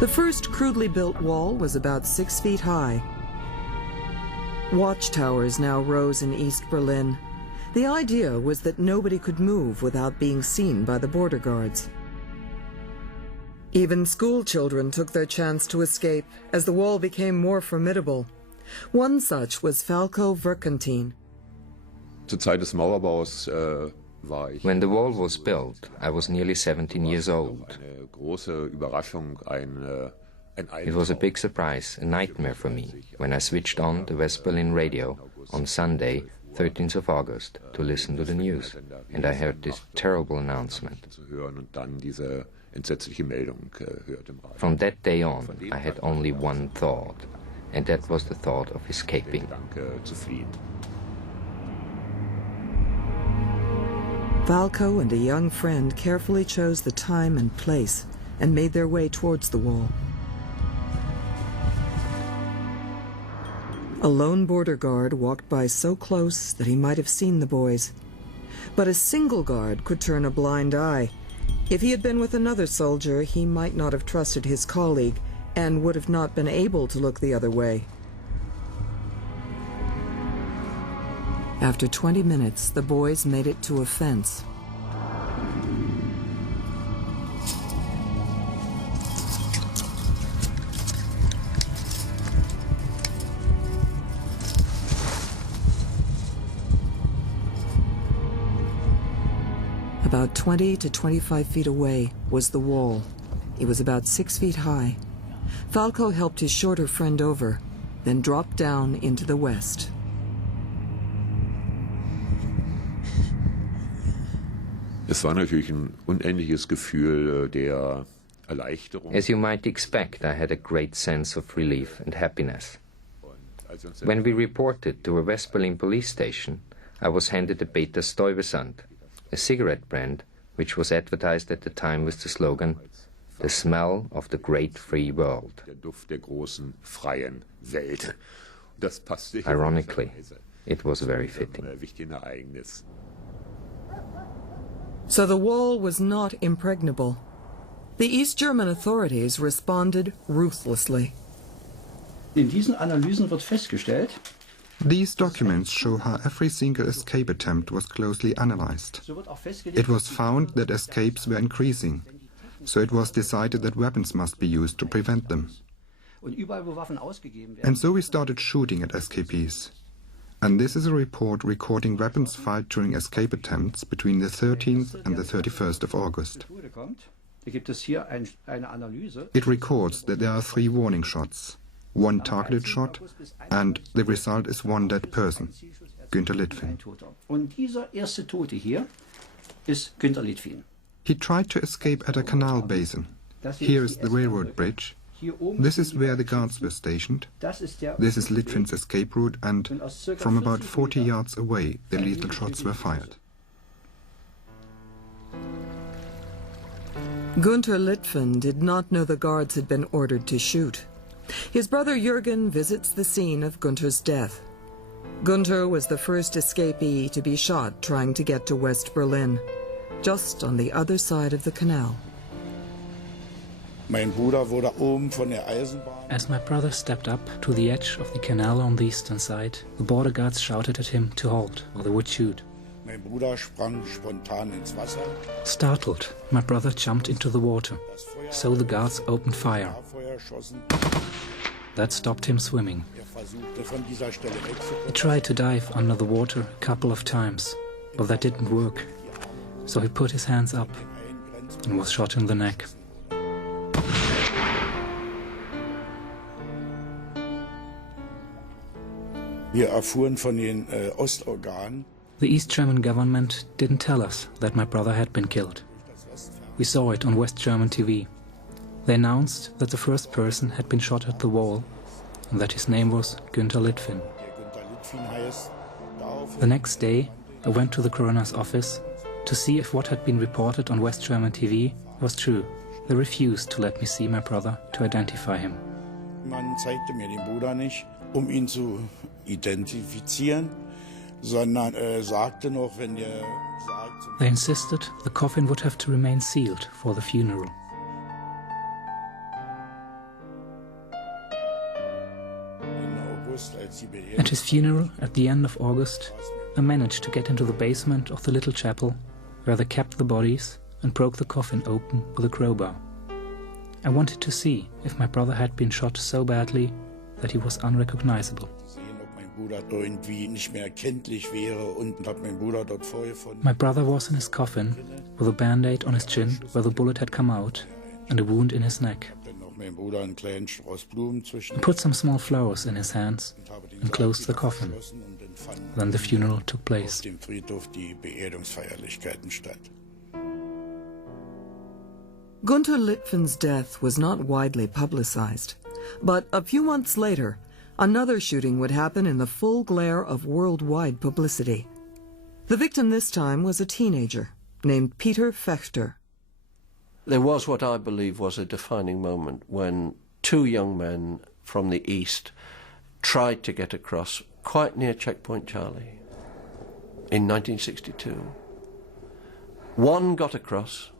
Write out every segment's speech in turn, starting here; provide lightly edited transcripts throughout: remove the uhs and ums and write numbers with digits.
The first crudely built wall was about 6 feet high. Watchtowers now rose in East Berlin. The idea was that nobody could move without being seen by the border guards. Even school children took their chance to escape as the wall became more formidable. One such was Falco Verkentine. When the wall was built, I was nearly 17 years old. It was a big surprise, a nightmare for me, when I switched on the West Berlin radio on Sunday, 13th of August, to listen to the news, and I heard this terrible announcement. From that day on, I had only one thought, and that was the thought of escaping. Falco and a young friend carefully chose the time and place and made their way towards the wall. A lone border guard walked by so close that he might have seen the boys. But a single guard could turn a blind eye. If he had been with another soldier, he might not have trusted his colleague and would have not been able to look the other way. After 20 minutes, the boys made it to a fence. About 20 to 25 feet away was the wall. It was about 6 feet high. Falco helped his shorter friend over, then dropped down into the west. Es war natürlich ein unendliches Gefühl der Erleichterung. As you might expect, I had a great sense of relief and happiness. When we reported to a West Berlin police station, I was handed a Beta Stuyvesant, a cigarette brand which was advertised at the time with the slogan, "The smell of the great free world." Der Duft der großen freien Welt. Das passte. Ironically, it was very fitting. So the wall was not impregnable. The East German authorities responded ruthlessly. In diesen Analysen wird festgestellt, these documents show how every single escape attempt was closely analyzed. It was found that escapes were increasing, so it was decided that weapons must be used to prevent them. And so we started shooting at escapees. And this is a report recording weapons fired during escape attempts between the 13th and the 31st of August. It records that there are 3 warning shots, 1 targeted shot, and the result is 1 dead person, Günther Litvin. He tried to escape at a canal basin. Here is the railroad bridge. This is where the guards were stationed. This is Litvin's escape route, and from about 40 yards away, the lethal shots were fired. Günther Litvin did not know the guards had been ordered to shoot. His brother Jürgen visits the scene of Günther's death. Günther was the first escapee to be shot trying to get to West Berlin, just on the other side of the canal. As my brother stepped up to the edge of the canal on the eastern side, the border guards shouted at him to halt, or they would shoot. Startled, my brother jumped into the water, so the guards opened fire. That stopped him swimming. He tried to dive under the water a couple of times, but that didn't work, so he put his hands up and was shot in the neck. The East German government didn't tell us that my brother had been killed. We saw it on West German TV. They announced that the first person had been shot at the wall and that his name was Günther Litvin. The next day, I went to the coroner's office to see if what had been reported on West German TV was true. They refused to let me see my brother to identify him. Man zeigte mir den Bruder nicht, ihn zu identifizieren, sondern sagte noch, wenn der sagt... They insisted the coffin would have to remain sealed for the funeral. At his funeral at the end of August, I managed to get into the basement of the little chapel where they kept the bodies and broke the coffin open with a crowbar. I wanted to see if my brother had been shot so badly that he was unrecognizable. My brother was in his coffin with a band-aid on his chin where the bullet had come out and a wound in his neck. I put some small flowers in his hands and closed the coffin. Then the funeral took place. Gunther Litvin's death was not widely publicized, but a few months later, another shooting would happen in the full glare of worldwide publicity. The victim this time was a teenager named Peter Fechter. There was what I believe was a defining moment when two young men from the East tried to get across quite near Checkpoint Charlie in 1962. One got across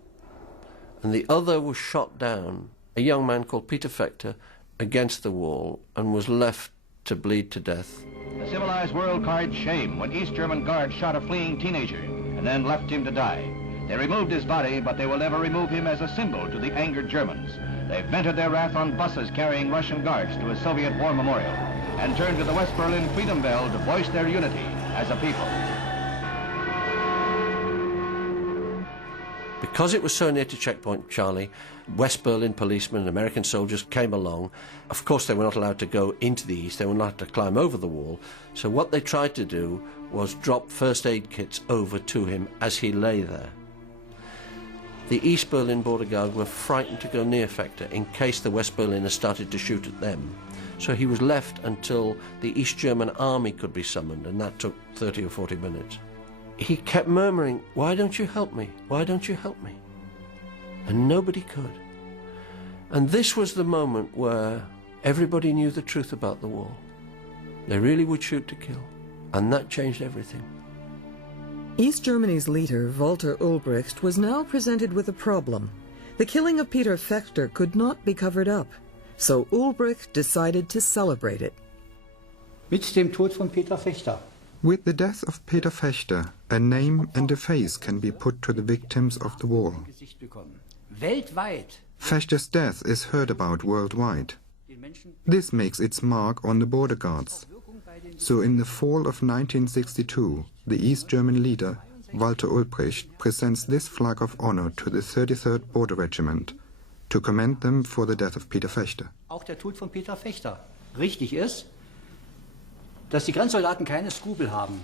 and the other was shot down, a young man called Peter Fechter, against the wall and was left to bleed to death. The civilized world cried shame when East German guards shot a fleeing teenager and then left him to die. They removed his body, but they will never remove him as a symbol to the angered Germans. They vented their wrath on buses carrying Russian guards to a Soviet war memorial and turned to the West Berlin Freedom Bell to voice their unity as a people. Because it was so near to Checkpoint Charlie, West Berlin policemen and American soldiers came along. Of course, they were not allowed to go into the east. They were not allowed to climb over the wall. So what they tried to do was drop first aid kits over to him as he lay there. The East Berlin border guard were frightened to go near Fechter in case the West Berliners started to shoot at them. So he was left until the East German army could be summoned, and that took 30 or 40 minutes. He kept murmuring, "Why don't you help me? Why don't you help me?" And nobody could. And this was the moment where everybody knew the truth about the war. They really would shoot to kill, and that changed everything. East Germany's leader, Walter Ulbricht, was now presented with a problem. The killing of Peter Fechter could not be covered up, so Ulbricht decided to celebrate it. Mit dem Tod von Peter Fechter. With the death of Peter Fechter, a name and a face can be put to the victims of the war. Weltweit. Fechter's death is heard about worldwide. This makes its mark on the border guards. So in the fall of 1962, the East German leader, Walter Ulbricht, presents this flag of honor to the 33rd Border Regiment to commend them for the death of Peter Fechter. Auch der Tod von Peter Fechter. Richtig ist, dass die Grenzsoldaten keine Skrupel haben.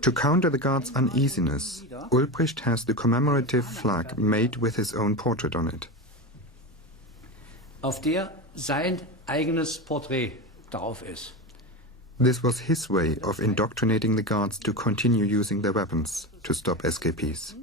To counter the guards' uneasiness, Ulbricht has the commemorative flag made with his own portrait on it. Auf der sein eigenes Porträt drauf ist. This was his way of indoctrinating the guards to continue using their weapons to stop escapees.